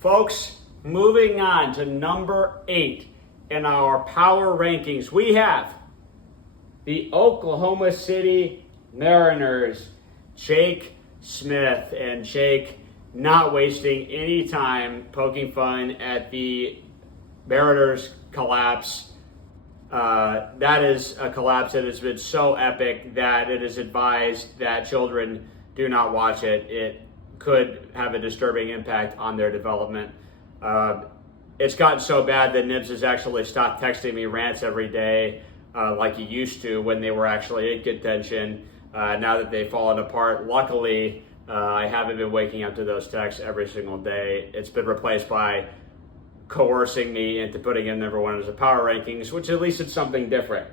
Folks, moving on to number 8 in our power rankings, we have the Oklahoma City Mariners, Jake Smith, and Jake not wasting any time poking fun at the Mariners collapse. That is a collapse that has been so epic that it is advised that children do not watch it. It could have a disturbing impact on their development. It's gotten so bad that Nibs has actually stopped texting me rants every day like he used to when they were actually in contention. Now that they've fallen apart, luckily, I haven't been waking up to those texts every single day. It's been replaced by coercing me into putting in number 1 as a power rankings, which at least it's something different.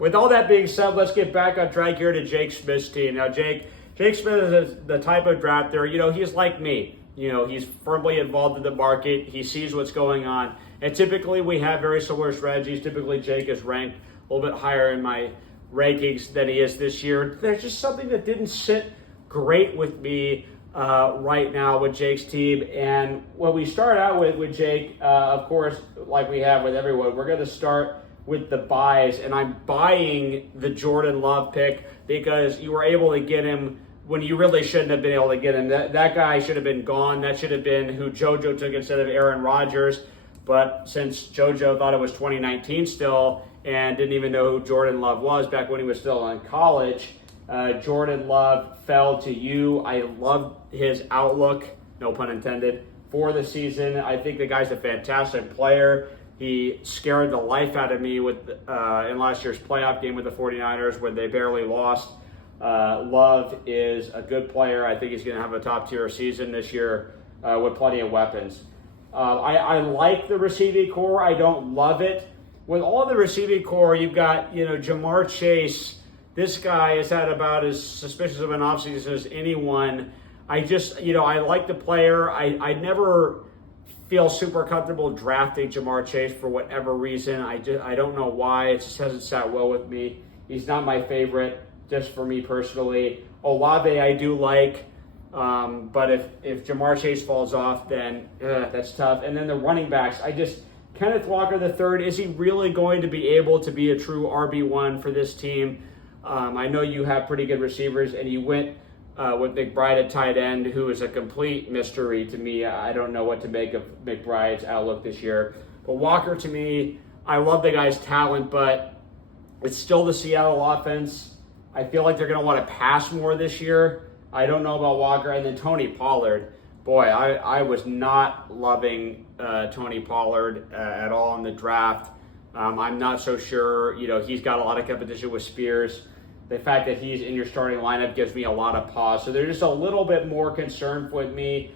With all that being said, let's get back on track here to Jake Smith's team. Now, Jake Smith is the type of drafter, he's like me. He's firmly involved in the market. He sees what's going on. And typically we have very similar strategies. Typically Jake is ranked a little bit higher in my rankings than he is this year. There's just something that didn't sit great with me right now with Jake's team. And when we start out with Jake, of course, like we have with everyone, we're going to start with the buys. And I'm buying the Jordan Love pick because you were able to get him when you really shouldn't have been able to get him. That guy should have been gone. That should have been who JoJo took instead of Aaron Rodgers. But since JoJo thought it was 2019 still and didn't even know who Jordan Love was back when he was still in college, Jordan Love fell to you. I love his outlook, no pun intended, for the season. I think the guy's a fantastic player. He scared the life out of me with in last year's playoff game with the 49ers where they barely lost. Love is a good player. I think he's going to have a top-tier season this year with plenty of weapons. I like the receiving core. I don't love it. With all the receiving core, you've got, Jamar Chase. This guy has had about as suspicious of an offseason as anyone. I just, I like the player. I never feel super comfortable drafting Jamar Chase for whatever reason. I don't know why. It just hasn't sat well with me. He's not my favorite, just for me personally. Olave I do like, but if Jamar Chase falls off, then that's tough. And then the running backs, Kenneth Walker III, is he really going to be able to be a true RB1 for this team? I know you have pretty good receivers, and you went with McBride at tight end, who is a complete mystery to me. I don't know what to make of McBride's outlook this year. But Walker, to me, I love the guy's talent, but it's still the Seattle offense. I feel like they're going to want to pass more this year. I don't know about Walker. And then Tony Pollard. Boy, I was not loving Tony Pollard at all in the draft. I'm not so sure. He's got a lot of competition with Spears. The fact that he's in your starting lineup gives me a lot of pause. So they're just a little bit more concerned with me.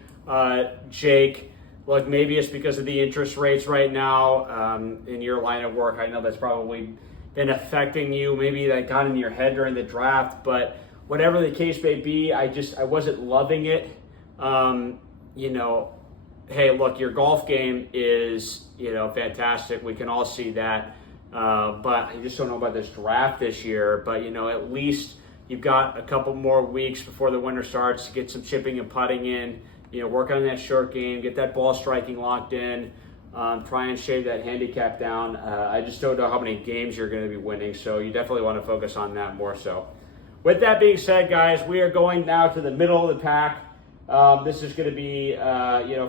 Jake, look, maybe it's because of the interest rates right now in your line of work. I know that's probably been affecting you. Maybe that got in your head during the draft. But whatever the case may be, I wasn't loving it. Hey, look, your golf game is, fantastic. We can all see that. But I just don't know about this draft this year. But, at least you've got a couple more weeks before the winter starts to get some chipping and putting in, work on that short game, get that ball striking locked in, try and shave that handicap down. I just don't know how many games you're going to be winning. So you definitely want to focus on that more so. With that being said, guys, we are going now to the middle of the pack. This is going to be,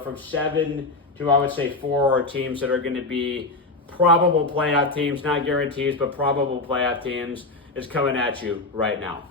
from 7 to, I would say, 4 teams that are going to be probable playoff teams, not guarantees, but probable playoff teams is coming at you right now.